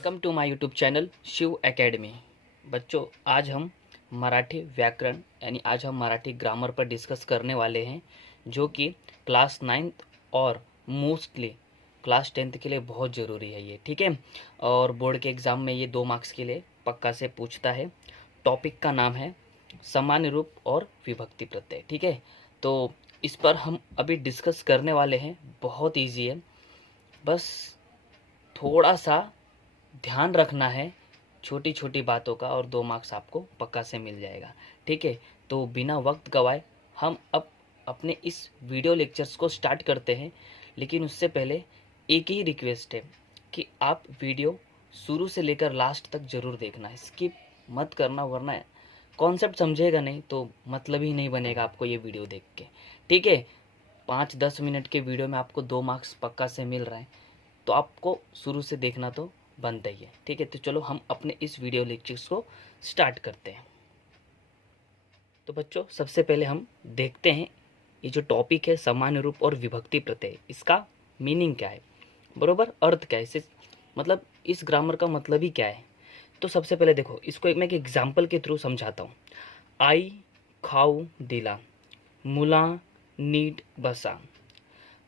Welcome to my YouTube channel Shiv Academy. बच्चों, आज हम मराठी व्याकरण यानी आज हम मराठी ग्रामर पर डिस्कस करने वाले हैं, जो कि क्लास 9th और मोस्टली क्लास 10th के लिए बहुत ज़रूरी है ये। ठीक है, और बोर्ड के एग्ज़ाम में ये 2 मार्क्स के लिए पक्का से पूछता है। टॉपिक का नाम है सामान्य रूप और विभक्ति प्रत्यय। ठीक है, तो इस पर हम अभी डिस्कस करने वाले हैं। बहुत ईजी है, बस थोड़ा सा ध्यान रखना है छोटी छोटी बातों का और 2 मार्क्स आपको पक्का से मिल जाएगा। ठीक है, तो बिना वक्त गवाए हम अब अपने इस वीडियो लेक्चर्स को स्टार्ट करते हैं। लेकिन उससे पहले एक ही रिक्वेस्ट है कि आप वीडियो शुरू से लेकर लास्ट तक ज़रूर देखना है, स्किप मत करना, वरना कॉन्सेप्ट समझेगा नहीं तो मतलब ही नहीं बनेगा आपको ये वीडियो देख के। ठीक है, 5-10 मिनट के वीडियो में आपको 2 मार्क्स पक्का से मिल रहा है, तो आपको शुरू से देखना तो बनता ही है। ठीक है, तो चलो हम अपने इस वीडियो लेक्चर्स को स्टार्ट करते हैं। तो बच्चों, सबसे पहले हम देखते हैं ये जो टॉपिक है सामान्य रूप और विभक्ति प्रत्यय, इसका मीनिंग क्या है, बरोबर अर्थ क्या है, इसे मतलब इस ग्रामर का मतलब ही क्या है। तो सबसे पहले देखो, इसको मैं एक एग्जाम्पल के थ्रू समझाता हूँ। आई खाऊ दिला, मुला नीट बसा।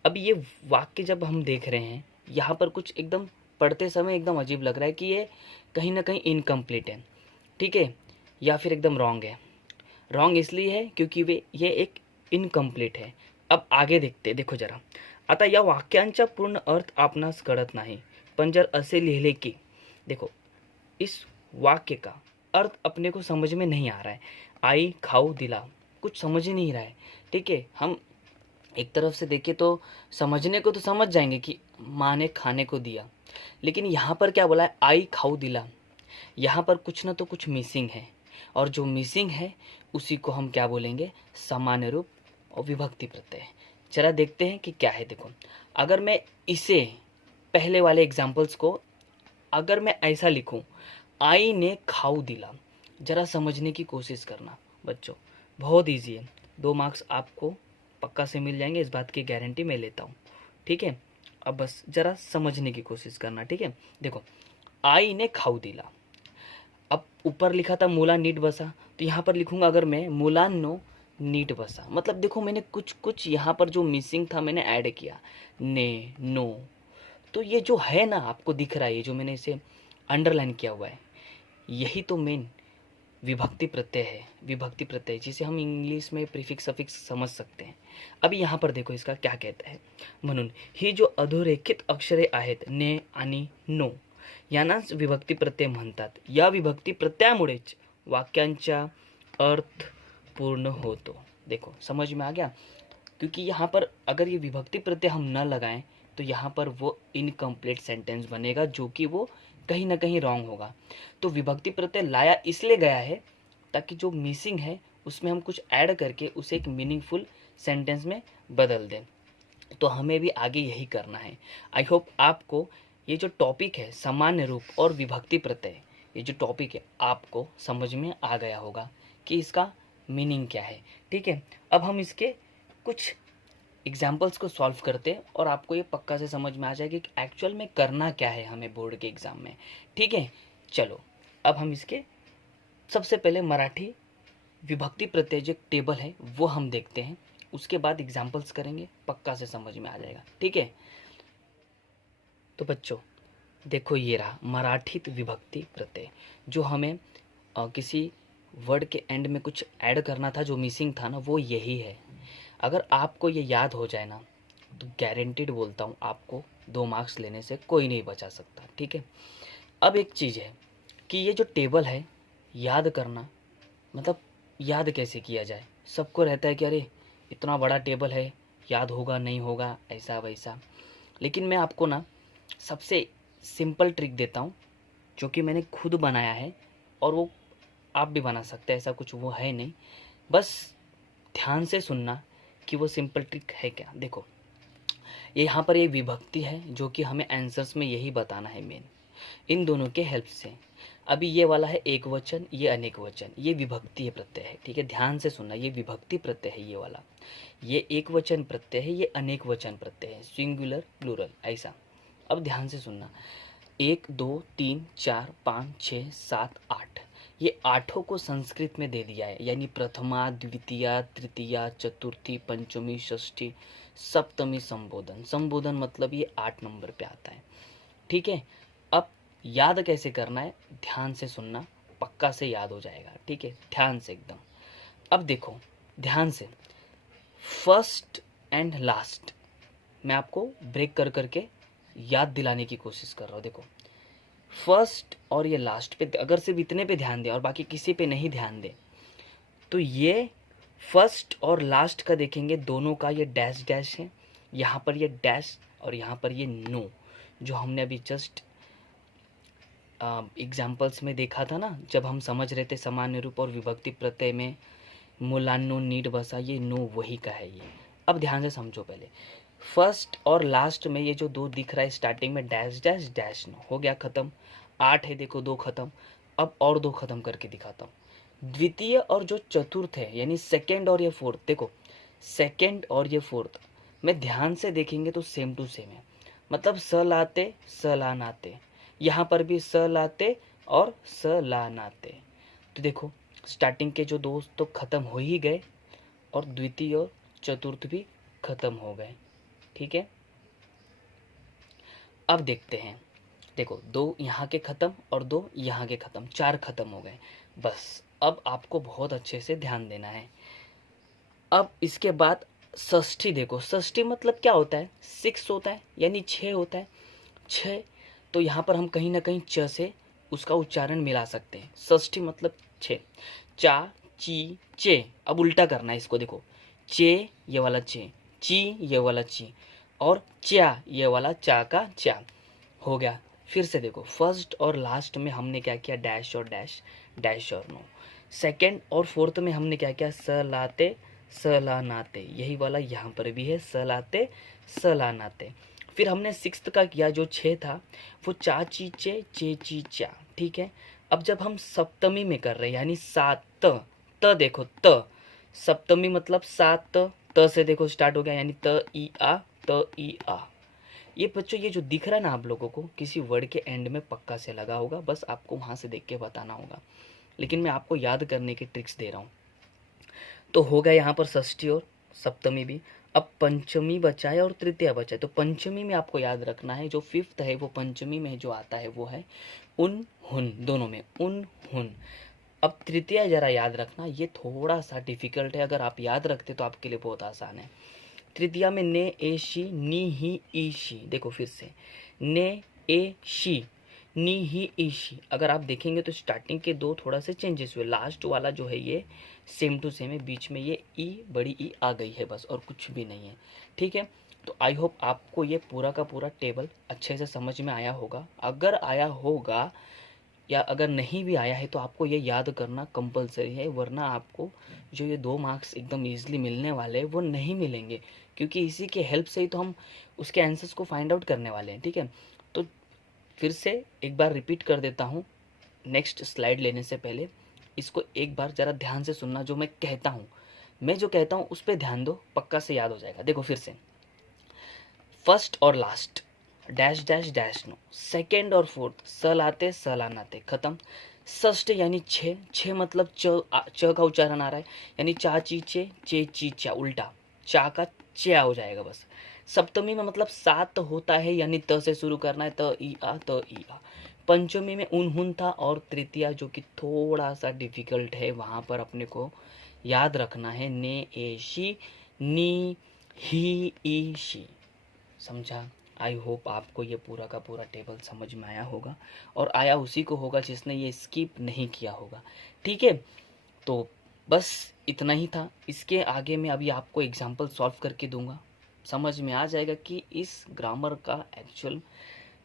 अब ये वाक्य जब हम देख रहे हैं, यहाँ पर कुछ एकदम पढ़ते समय एकदम अजीब लग रहा है कि ये कहीं ना कहीं इनकम्प्लीट है। ठीक है, या फिर एकदम रॉन्ग है। रॉन्ग इसलिए है क्योंकि ये एक इनकम्प्लीट है। अब आगे देखते, देखो जरा। आता या वाक्यांचा पूर्ण अर्थ आपणास कळत नाही, पण जर असे लिहिले की, देखो इस वाक्य का अर्थ अपने को समझ में नहीं आ रहा है। आई खाऊ दिला, कुछ समझ ही नहीं रहा है। ठीक है, हम एक तरफ से देखिए तो समझने को तो समझ जाएंगे कि माँ ने खाने को दिया, लेकिन यहाँ पर क्या बोला है, आई खाऊ दिला। यहाँ पर कुछ ना तो कुछ मिसिंग है, और जो मिसिंग है उसी को हम क्या बोलेंगे, सामान्य रूप और विभक्ति प्रत्यय। जरा देखते हैं कि क्या है। देखो, अगर मैं इसे पहले वाले एग्जाम्पल्स को अगर मैं ऐसा लिखूं, आई ने खाऊ दिला, जरा समझने की कोशिश करना बच्चों, बहुत ईजी है। 2 मार्क्स आपको पक्का से मिल जाएंगे, इस बात की गारंटी मैं लेता हूँ। ठीक है, अब बस जरा समझने की कोशिश करना। ठीक है, देखो आई ने खाऊ दिला, अब ऊपर लिखा था मूला नीट बसा, तो यहाँ पर लिखूंगा अगर मैं मुलांनो नीट बसा, मतलब देखो मैंने कुछ कुछ यहाँ पर जो मिसिंग था मैंने ऐड किया, ने नो। तो ये जो है ना, आपको दिख रहा है, ये जो मैंने इसे अंडरलाइन किया हुआ है, यही तो मेन विभक्ति प्रत्यय है। विभक्ति प्रत्यय जिसे हम इंग्लिश में प्रीफिक्स सफिक्स समझ सकते हैं। अभी यहाँ पर देखो इसका क्या कहता है, म्हणून ही जो अधोरेखित अक्षरे आहेत ने आणि नो, यांनाच विभक्ती प्रत्यय म्हणतात। या विभक्ती प्रत्ययामुळेच वाक्यांचा अर्थ पूर्ण होतो। देखो समझ में आ गया, क्योंकि यहाँ पर अगर ये विभक्ति प्रत्यय हम न लगाएं तो यहाँ पर वो इनकम्प्लीट सेंटेंस बनेगा, जो कि वो कहीं ना कहीं रॉन्ग होगा। तो विभक्ति प्रत्यय लाया इसलिए गया है ताकि जो मिसिंग है उसमें हम कुछ ऐड करके उसे एक मीनिंगफुल सेंटेंस में बदल दें। तो हमें भी आगे यही करना है। आई होप आपको ये जो टॉपिक है सामान्य रूप और विभक्ति प्रत्यय, ये जो टॉपिक है आपको समझ में आ गया होगा कि इसका मीनिंग क्या है। ठीक है, अब हम इसके कुछ एग्जाम्पल्स को सॉल्व करते हैं और आपको ये पक्का से समझ में आ जाएगा कि एक्चुअल में करना क्या है हमें बोर्ड के एग्ज़ाम में। ठीक है, चलो अब हम इसके सबसे पहले मराठी विभक्ति प्रत्यय जो टेबल है वो हम देखते हैं, उसके बाद एग्जाम्पल्स करेंगे, पक्का से समझ में आ जाएगा। ठीक है, तो बच्चों देखो ये रहा मराठीत विभक्ति प्रत्यय, जो हमें किसी वर्ड के एंड में कुछ ऐड करना था, जो मिसिंग था ना, वो यही है। अगर आपको ये याद हो जाए ना, तो गारंटीड बोलता हूँ आपको 2 मार्क्स लेने से कोई नहीं बचा सकता। ठीक है, अब एक चीज़ है कि ये जो टेबल है याद करना, मतलब याद कैसे किया जाए। सबको रहता है कि अरे इतना बड़ा टेबल है, याद होगा नहीं होगा, ऐसा वैसा। लेकिन मैं आपको ना सबसे सिंपल ट्रिक देता हूँ, जो कि मैंने खुद बनाया है, और वो आप भी बना सकते हैं, ऐसा कुछ वो है नहीं। बस ध्यान से सुनना कि वो सिंपल ट्रिक है क्या। देखो ये यहाँ पर ये विभक्ति है, जो कि हमें आंसर्स में यही बताना है मेन, इन दोनों के हेल्प से। अभी ये वाला है एक वचन, ये अनेक वचन, ये विभक्ति प्रत्यय है। ठीक है, ध्यान से सुनना, ये विभक्ति प्रत्यय है ये वाला, ये एक वचन प्रत्यय है, ये अनेक वचन प्रत्यय है, सिंगुलर प्लूरल ऐसा। अब ध्यान से सुनना, 1 2 3 4 5 6 7 8, ये आठों को संस्कृत में दे दिया है, यानी प्रथमा, द्वितीया, तृतीया, चतुर्थी, पंचमी, षष्ठी, सप्तमी, संबोधन। संबोधन मतलब ये 8 नंबर पे आता है। ठीक है, अब याद कैसे करना है, ध्यान से सुनना, पक्का से याद हो जाएगा। ठीक है, ध्यान से एकदम। अब देखो ध्यान से, फर्स्ट एंड लास्ट मैं आपको ब्रेक कर करके याद दिलाने की कोशिश कर रहा हूँ। देखो फर्स्ट और ये लास्ट पे अगर सिर्फ इतने पे ध्यान दे और बाकी किसी पे नहीं ध्यान दे, तो ये फर्स्ट और लास्ट का देखेंगे, दोनों का ये डैश डैश है, यहाँ पर ये डैश और यहाँ पर ये नो, जो हमने अभी जस्ट एग्जाम्पल्स में देखा था ना, जब हम समझ रहे थे सामान्य रूप और विभक्ति प्रत्यय में मूलान्नो नीड बसा, ये नो वही का है ये। अब ध्यान से समझो, पहले फर्स्ट और लास्ट में ये जो दो दिख रहा है स्टार्टिंग में डैश डैश डैश नो, हो गया खत्म। 8 है, देखो 2 खत्म। अब और 2 खत्म करके दिखाता हूँ। द्वितीय और जो चतुर्थ है, यानी सेकेंड और ये फोर्थ, देखो सेकेंड और ये फोर्थ में ध्यान से देखेंगे तो सेम टू सेम है, मतलब स लाते स ला नाते, यहाँ पर भी स लाते और स ला नाते। तो देखो स्टार्टिंग के जो दोस्त तो खत्म हो ही गए और द्वितीय और चतुर्थ भी खत्म हो गए। ठीक है, अब देखते हैं। देखो 2 यहाँ के खत्म और 2 यहाँ के खत्म, 4 खत्म हो गए। बस अब आपको बहुत अच्छे से ध्यान देना है। अब इसके बाद षष्ठी, देखो षष्ठी मतलब क्या होता है, 6 होता है, यानी 6 होता है। 6, तो यहाँ पर हम कहीं ना कहीं च से उसका उच्चारण मिला सकते हैं। षष्ठी मतलब 6, चा ची चे। अब उल्टा करना है इसको, देखो चे ये वाला चे, ची ये वाला ची, और चा ये वाला चा का चा, हो गया। फिर से देखो फर्स्ट और लास्ट में हमने क्या किया, डैश और डैश, डैश और नो। सेकंड और फोर्थ में हमने क्या किया, स लाते स ला नाते, यही वाला यहाँ पर भी है, स लाते स ला नाते। फिर हमने सिक्स्थ का किया जो 6 था, वो चा ची चे ची चा। ठीक है, अब जब हम सप्तमी में कर रहे हैं, यानी 7 त, देखो त, सप्तमी मतलब 7 त से देखो स्टार्ट हो गया, यानी त ई आ, त ई आ। ये बच्चों ये जो दिख रहा है ना आप लोगों को, किसी वर्ड के एंड में पक्का से लगा होगा, बस आपको वहाँ से देख के बताना होगा, लेकिन मैं आपको याद करने की ट्रिक्स दे रहा हूँ। तो हो गया यहाँ पर षष्ठी और सप्तमी भी। अब पंचमी बचा है और तृतीया बचा है, तो पंचमी में आपको याद रखना है, जो फिफ्थ है वो पंचमी में जो आता है वो है उन हुन, दोनों में उन हुन। अब तृतीया जरा याद रखना, ये थोड़ा सा डिफिकल्ट है, अगर आप याद रखते तो आपके लिए बहुत आसान है। तृतीया में ने ए शी नी ही ईशी, देखो फिर से ने ए शी नी ही ईशी। अगर आप देखेंगे तो स्टार्टिंग के 2 थोड़ा से चेंजेस हुए, लास्ट वाला जो है ये सेम टू सेम है, बीच में ये ई बड़ी ई आ गई है बस, और कुछ भी नहीं है। ठीक है, तो आई होप आपको ये पूरा का पूरा टेबल अच्छे से समझ में आया होगा। अगर आया होगा या अगर नहीं भी आया है तो आपको ये याद करना कंपलसरी है, वरना आपको जो ये 2 मार्क्स एकदम ईजिली मिलने वाले हैं वो नहीं मिलेंगे, क्योंकि इसी के हेल्प से ही तो हम उसके आंसर्स को फाइंड आउट करने वाले हैं। ठीक है, तो फिर से एक बार रिपीट कर देता हूँ, नेक्स्ट स्लाइड लेने से पहले इसको एक बार ज़रा ध्यान से सुनना, जो मैं कहता हूँ, मैं जो कहता हूँ उस पर ध्यान दो, पक्का से याद हो जाएगा। देखो फिर से, फर्स्ट और last dash dash dash no, second और फोर्थ स लाते स लानाते, खत्म। षष्ठ यानी 6, 6 मतलब च का उच्चारण आ रहा है, यानी चा ची चे ची चा, उल्टा चा का च्या हो जाएगा बस। सप्तमी में मतलब 7 होता है, यानी त से शुरू करना है, त ई आ त ई आ। पंचमी में उन था, और तृतीया जो कि थोड़ा सा डिफिकल्ट है, वहाँ पर अपने को याद रखना है ने ए she knee he E she. समझा? आई होप आपको ये पूरा का पूरा टेबल समझ में आया होगा, और आया उसी को होगा जिसने ये स्किप नहीं किया होगा। ठीक है, तो बस इतना ही था। इसके आगे मैं अभी आपको एग्जाम्पल सॉल्व करके दूंगा, समझ में आ जाएगा कि इस ग्रामर का एक्चुअल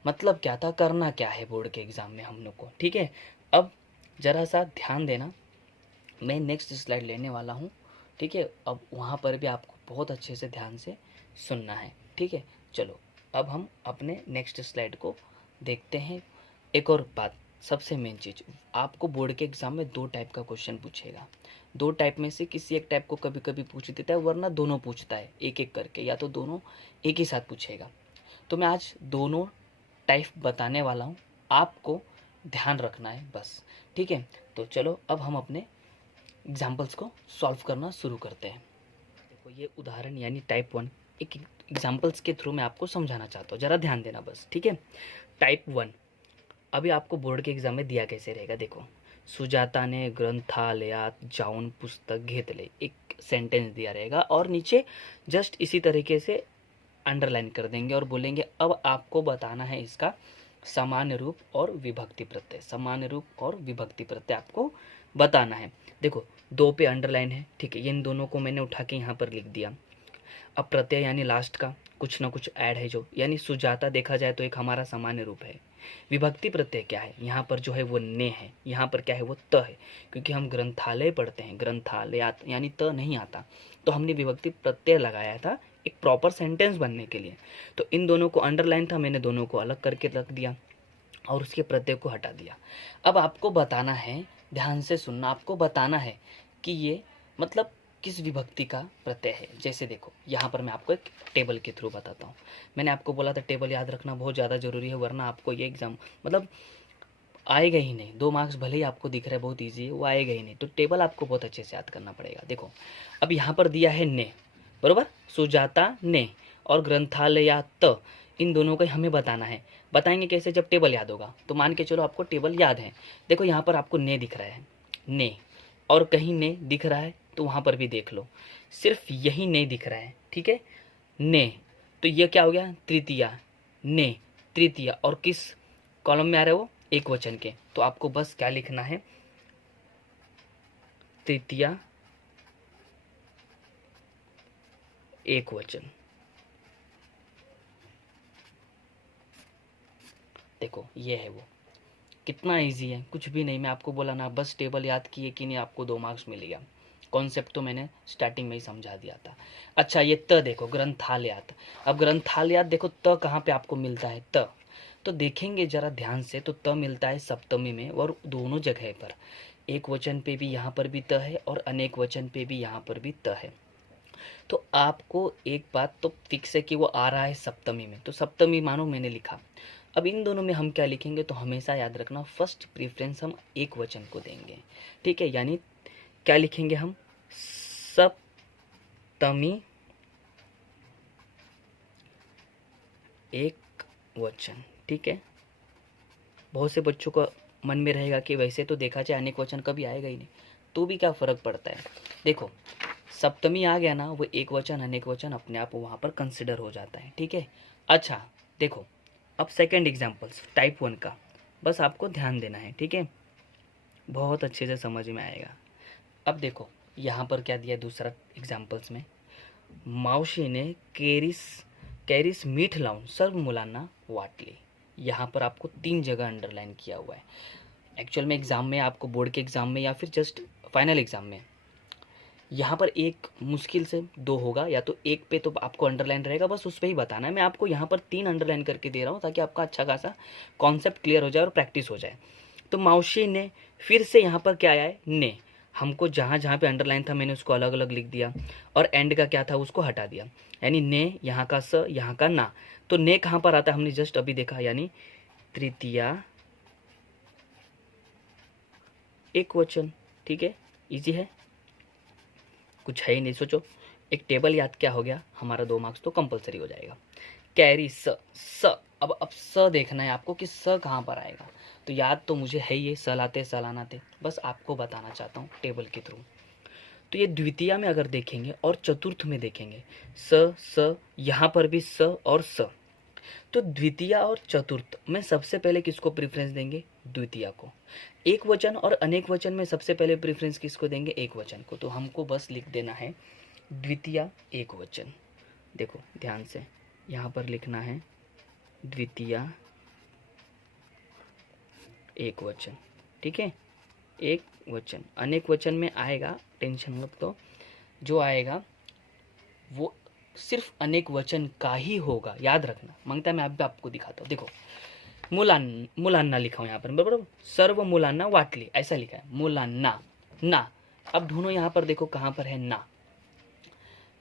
मतलब क्या था, करना क्या है बोर्ड के एग्ज़ाम में हम लोग को। ठीक है, अब ज़रा सा ध्यान देना, मैं नेक्स्ट स्लाइड लेने वाला हूँ। ठीक है, अब वहाँ पर भी आपको बहुत अच्छे से ध्यान से सुनना है। ठीक है, चलो अब हम अपने नेक्स्ट स्लाइड को देखते हैं। एक और बात, सबसे मेन चीज़, आपको बोर्ड के एग्ज़ाम में 2 टाइप का क्वेश्चन पूछेगा। 2 टाइप में से किसी एक टाइप को कभी कभी पूछ देता है, वरना दोनों पूछता है एक एक करके, या तो दोनों एक ही साथ पूछेगा। तो मैं आज दोनों टाइप बताने वाला हूँ, आपको ध्यान रखना है बस, ठीक है। तो चलो अब हम अपने एग्जाम्पल्स को सॉल्व करना शुरू करते हैं। देखो ये उदाहरण यानी टाइप 1 एक एग्जाम्पल्स के थ्रू मैं आपको समझाना चाहता हूँ, ज़रा ध्यान देना बस, ठीक है। टाइप 1 अभी आपको बोर्ड के एग्जाम में दिया कैसे रहेगा, देखो सुजाता ने ग्रंथालयात जाऊन पुस्तक घेतले, एक सेंटेंस दिया रहेगा और नीचे जस्ट इसी तरीके से अंडरलाइन कर देंगे और बोलेंगे अब आपको बताना है इसका सामान्य रूप और विभक्ति प्रत्यय, सामान्य रूप और विभक्ति प्रत्यय आपको बताना है। देखो 2 पे अंडरलाइन है, ठीक है, इन दोनों को मैंने उठा के यहाँ पर लिख दिया। अब प्रत्यय यानी लास्ट का कुछ ना कुछ ऐड है जो, यानी सुजाता देखा जाए तो एक हमारा सामान्य रूप है। विभक्ति प्रत्यय क्या है, यहाँ पर जो है वो ने है, यहाँ पर क्या है वो त है, क्योंकि हम ग्रंथालय पढ़ते हैं, ग्रंथालयात यानी त नहीं आता, तो हमने विभक्ति प्रत्यय लगाया था एक प्रॉपर सेंटेंस बनने के लिए। तो इन दोनों को अंडरलाइन था, मैंने दोनों को अलग करके रख दिया और उसके प्रत्यय को हटा दिया। अब आपको बताना है, ध्यान से सुनना, आपको बताना है कि ये मतलब किस विभक्ति का प्रत्यय है। जैसे देखो यहाँ पर मैं आपको एक टेबल के थ्रू बताता हूँ। मैंने आपको बोला था टेबल याद रखना बहुत ज़्यादा ज़रूरी है, वरना आपको ये एग्ज़ाम मतलब आएगा ही नहीं। 2 मार्क्स भले ही आपको दिख रहा है बहुत ईजी है, वो आएगा ही नहीं। तो टेबल आपको बहुत अच्छे से याद करना पड़ेगा। देखो अब यहाँ पर दिया है ने, बरोबर, सुजाता ने और ग्रंथालयात, इन दोनों का हमें बताना है। बताएंगे कैसे, जब टेबल याद होगा। तो मान के चलो आपको टेबल याद है। देखो यहाँ पर आपको ने दिख रहा है, ने, और कहीं ने दिख रहा है तो वहाँ पर भी देख लो, सिर्फ यही ने दिख रहा है, ठीक है, ने। तो ये क्या हो गया, तृतीया, ने तृतीया, और किस कॉलम में आ रहा है वो, एक वचन के। तो आपको बस क्या लिखना है, तृतीया एक वचन। देखो ये है वो, कितना इजी है, कुछ भी नहीं। मैं आपको बोला ना, बस टेबल याद किए कि नहीं आपको 2 मार्क्स मिल गया। कॉन्सेप्ट तो मैंने स्टार्टिंग में ही समझा दिया था। अच्छा ये त देखो, ग्रंथालयात। अब ग्रंथालयात देखो त कहाँ पे आपको मिलता है, त तो देखेंगे जरा ध्यान से, तो त मिलता है सप्तमी में, और दोनों जगह पर एक वचन पे भी यहाँ पर भी त है और अनेक वचन पे भी यहाँ पर भी त है। तो आपको एक बात तो फिक्स है कि वो आ रहा है सप्तमी में, तो सप्तमी मानो मैंने लिखा। अब इन दोनों में हम क्या लिखेंगे, तो हमेशा याद रखना फर्स्ट प्रीफरेंस हम एक वचन को देंगे, ठीक है। यानी क्या लिखेंगे हम, सप्तमी एक वचन, ठीक है। बहुत से बच्चों को मन में रहेगा कि वैसे तो देखा जाए अनेक वचन कभी आएगा ही नहीं, तो भी क्या फ़र्क पड़ता है। देखो सप्तमी आ गया ना, वो एक वचन अनेक वचन अपने आप वहाँ पर कंसिडर हो जाता है, ठीक है। अच्छा देखो अब सेकंड एग्जाम्पल्स टाइप 1 का, बस आपको ध्यान देना है, ठीक है, बहुत अच्छे से समझ में आएगा। अब देखो यहाँ पर क्या दिया दूसरा एग्जाम्पल्स में, मावशी ने कैरिस कैरिस मीठ लाऊन सर्व मुलांना वाटली। यहाँ पर आपको 3 जगह अंडरलाइन किया हुआ है। एक्चुअल में एग्ज़ाम में आपको, बोर्ड के एग्ज़ाम में या फिर जस्ट फाइनल एग्ज़ाम में, यहाँ पर एक मुश्किल से 2 होगा, या तो एक पे तो आपको अंडरलाइन रहेगा, बस उस पर ही बताना है। मैं आपको यहाँ पर 3 अंडरलाइन करके दे रहा हूँ ताकि आपका अच्छा खासा कॉन्सेप्ट क्लियर हो जाए और प्रैक्टिस हो जाए। तो मावशी ने, फिर से यहाँ पर क्या आया है, ने। हमको जहाँ जहाँ पे अंडरलाइन था मैंने उसको अलग अलग लिख दिया, और एंड का क्या था उसको हटा दिया। यानी ने यहाँ का स, यहाँ का ना। तो ने कहाँ पर आता है हमने जस्ट अभी देखा, यानी तृतीया एक वचन, ठीक है, इजी है, कुछ है ही नहीं। सोचो एक टेबल याद क्या हो गया हमारा, 2 मार्क्स तो कंपलसरी हो जाएगा। कैरी स, अब स देखना है आपको कि स कहाँ पर आएगा। तो याद तो मुझे है ये, सलाते सलाना थे, बस आपको बताना चाहता हूँ टेबल के थ्रू। तो ये द्वितीया में अगर देखेंगे और चतुर्थ में देखेंगे, स यहाँ पर भी स और स। तो द्वितीया और चतुर्थ में सबसे पहले किसको प्रेफरेंस देंगे, द्वितीया को। एक वचन और अनेक वचन में सबसे पहले प्रेफरेंस किसको देंगे, एक वचन को। तो हमको बस लिख देना है द्वितीया एक वचन। देखो ध्यान से यहाँ पर लिखना है द्वितीया एक वचन, ठीक है, एक वचन। अनेक वचन में आएगा, टेंशन मत लो, जो आएगा वो सिर्फ अनेक वचन का ही होगा, याद रखना। मांगता है मैं भी आपको दिखाता हूँ। देखो मुलान्ना लिखा हूँ यहाँ पर, बराबर, सर्व मुलान्ना वाटली ऐसा लिखा है, मुलान्ना ना। अब ढूंढो यहाँ पर, देखो कहाँ पर है ना,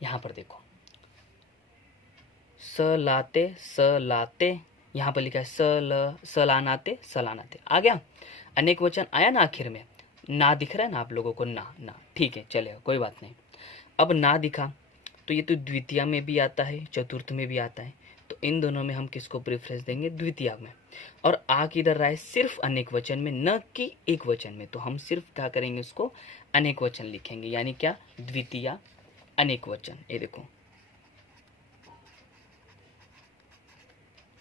यहाँ पर देखो, स लाते यहाँ पर लिखा है सलानाते सलानाते, आ गया। अनेक वचन आया ना आखिर में, ना दिख रहा है ना आप लोगों को, ना ना, ठीक है चलेगा, कोई बात नहीं। अब ना दिखा तो ये तो द्वितीय में भी आता है, चतुर्थ में भी आता है, तो इन दोनों में हम किसको प्रेफरेंस देंगे, द्वितीय में। और आ किधर रहा है, सिर्फ अनेक वचन में, न कि एक वचन में, तो हम सिर्फ क्या करेंगे, उसको अनेक वचन लिखेंगे, यानी क्या, द्वितीय अनेक वचन। ये देखो,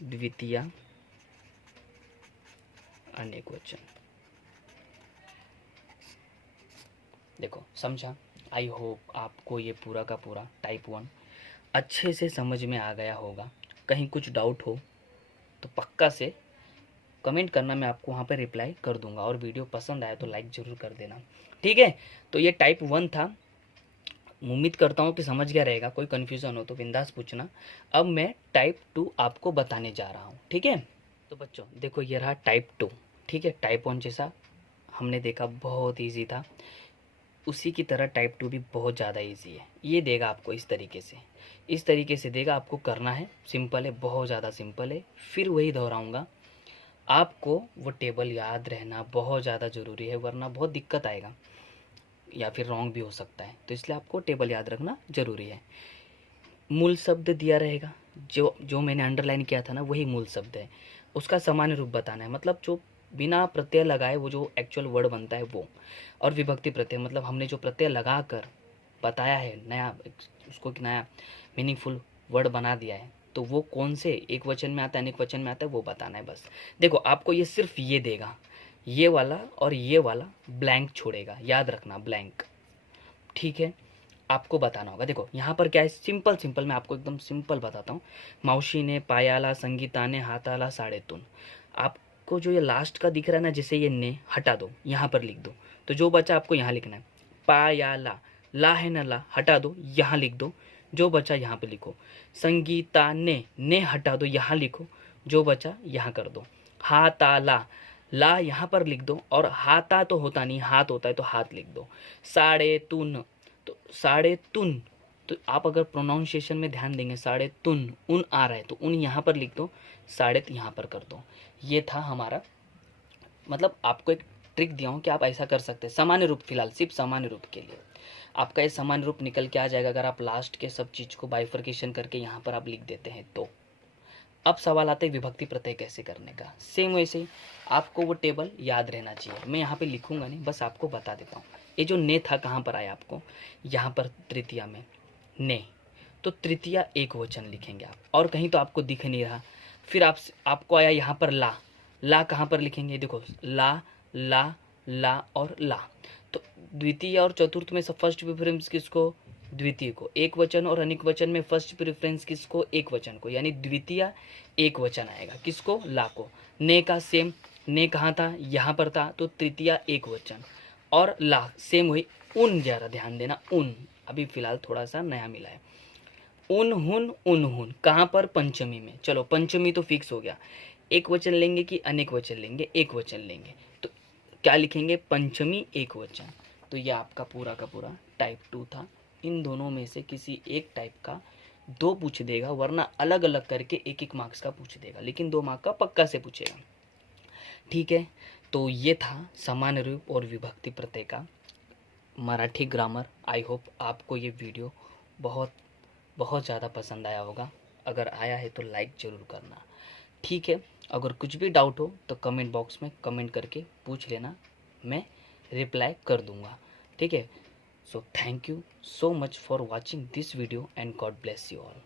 द्वितीय अनेक वचन, देखो समझा। आई होप आपको ये पूरा का पूरा टाइप 1 अच्छे से समझ में आ गया होगा। कहीं कुछ डाउट हो तो पक्का से कमेंट करना, मैं आपको वहाँ पे रिप्लाई कर दूंगा। और वीडियो पसंद आया तो लाइक ज़रूर कर देना, ठीक है। तो ये टाइप 1 था, उम्मीद करता हूँ कि समझ गया रहेगा। कोई कन्फ्यूज़न हो तो बिंदास पूछना। अब मैं टाइप 2 आपको बताने जा रहा हूँ, ठीक है। तो बच्चों देखो, ये रहा टाइप 2, ठीक है। टाइप 1 जैसा हमने देखा बहुत ईजी था, उसी की तरह टाइप 2 भी बहुत ज़्यादा इजी है। ये देगा आपको इस तरीके से देगा, आपको करना है, सिंपल है, बहुत ज़्यादा सिंपल है। फिर वही दोहराऊंगा, आपको वो टेबल याद रहना बहुत ज़्यादा ज़रूरी है, वरना बहुत दिक्कत आएगा या फिर रॉन्ग भी हो सकता है। तो इसलिए आपको टेबल याद रखना ज़रूरी है। मूल शब्द दिया रहेगा, जो जो मैंने अंडरलाइन किया था ना, वही मूल शब्द है। उसका सामान्य रूप बताना है, मतलब जो बिना प्रत्यय लगाए वो जो एक्चुअल वर्ड बनता है वो। और विभक्ति प्रत्यय, मतलब हमने जो प्रत्यय लगा कर बताया है, नया उसको नया मीनिंगफुल वर्ड बना दिया है, तो वो कौन से एक वचन में आता है, अनेक वचन में आता है, वो बताना है बस। देखो आपको ये सिर्फ ये देगा, ये वाला और ये वाला ब्लैंक छोड़ेगा, याद रखना ब्लैंक, ठीक है। आपको बताना होगा। देखो यहाँ पर क्या है, सिंपल सिंपल मैं आपको एकदम सिंपल बताता हूँ। मावशी ने पायाला, संगीता ने हाथाला साडेतून। आपको जो ये लास्ट का दिख रहा है ना, जैसे ये ने हटा दो, यहाँ पर लिख दो, तो जो बचा आपको यहाँ लिखना है। पायाला, ला है ना, ला हटा दो, यहाँ लिख दो, जो बचा यहाँ पे लिखो। संगीता ने हटा दो, यहाँ लिखो, जो बचा यहाँ कर दो। हाथाला, ला यहाँ पर लिख दो, और हाथा तो होता नहीं, हाथ होता है, तो हाथ लिख दो। साढ़े तुन, तो साढ़े तुन, तो आप अगर प्रोनाउंसिएशन में ध्यान देंगे, साढ़े तुन, उन आ रहा है तो उन यहाँ पर लिख दो, साढ़े यहाँ पर कर दो। ये था हमारा, मतलब आपको एक ट्रिक दिया हूँ कि आप ऐसा कर सकते हैं। सामान्य रूप, फिलहाल सिर्फ सामान्य रूप के लिए आपका ये सामान्य रूप निकल के आ जाएगा, अगर आप लास्ट के सब चीज़ को बाइफर्केशन करके यहाँ पर आप लिख देते हैं तो। अब सवाल आता है विभक्ति प्रत्यय कैसे करने का। सेम वैसे ही आपको वो टेबल याद रहना चाहिए। मैं यहाँ पे लिखूंगा नहीं, बस आपको बता देता हूँ। ये जो ने था कहाँ पर आया आपको, यहाँ पर तृतीया में ने, तो तृतीया एक वचन लिखेंगे आप, और कहीं तो आपको दिख नहीं रहा। फिर आपको आया यहाँ पर ला, ला कहाँ पर लिखेंगे, देखो ला ला ला और ला। तो द्वितीय और चतुर्थ में सब फर्स्ट प्रेफरेंस किसको, द्वितीय को। एक वचन और अनेक वचन में फर्स्ट प्रेफरेंस किसको, एक वचन को, यानी द्वितीय एक वचन आएगा, किसको, ला को। ने का सेम, ने कहाँ था, यहाँ पर था, तो तृतीय एक वचन। और ला सेम वही, उन जरा ध्यान देना, उन अभी फिलहाल थोड़ा सा नया मिला है। उन हुन कहाँ पर, पंचमी में। चलो पंचमी तो फिक्स हो गया, एक वचन लेंगे कि अनेक वचन लेंगे, एक वचन लेंगे, तो क्या लिखेंगे, पंचमी एक वचन। तो ये आपका पूरा का पूरा टाइप 2 था। इन दोनों में से किसी एक टाइप का 2 पूछ देगा, वरना अलग अलग करके एक एक मार्क्स का पूछ देगा, लेकिन 2 मार्क का पक्का से पूछेगा, ठीक है। तो ये था सामान्य रूप और विभक्ति प्रत्यय का मराठी ग्रामर। आई होप आपको ये वीडियो बहुत बहुत ज़्यादा पसंद आया होगा। अगर आया है तो लाइक ज़रूर करना, ठीक है। अगर कुछ भी डाउट हो तो कमेंट बॉक्स में कमेंट करके पूछ लेना, मैं रिप्लाई कर दूंगा, ठीक है। So thank you so much for watching this video and God bless you all.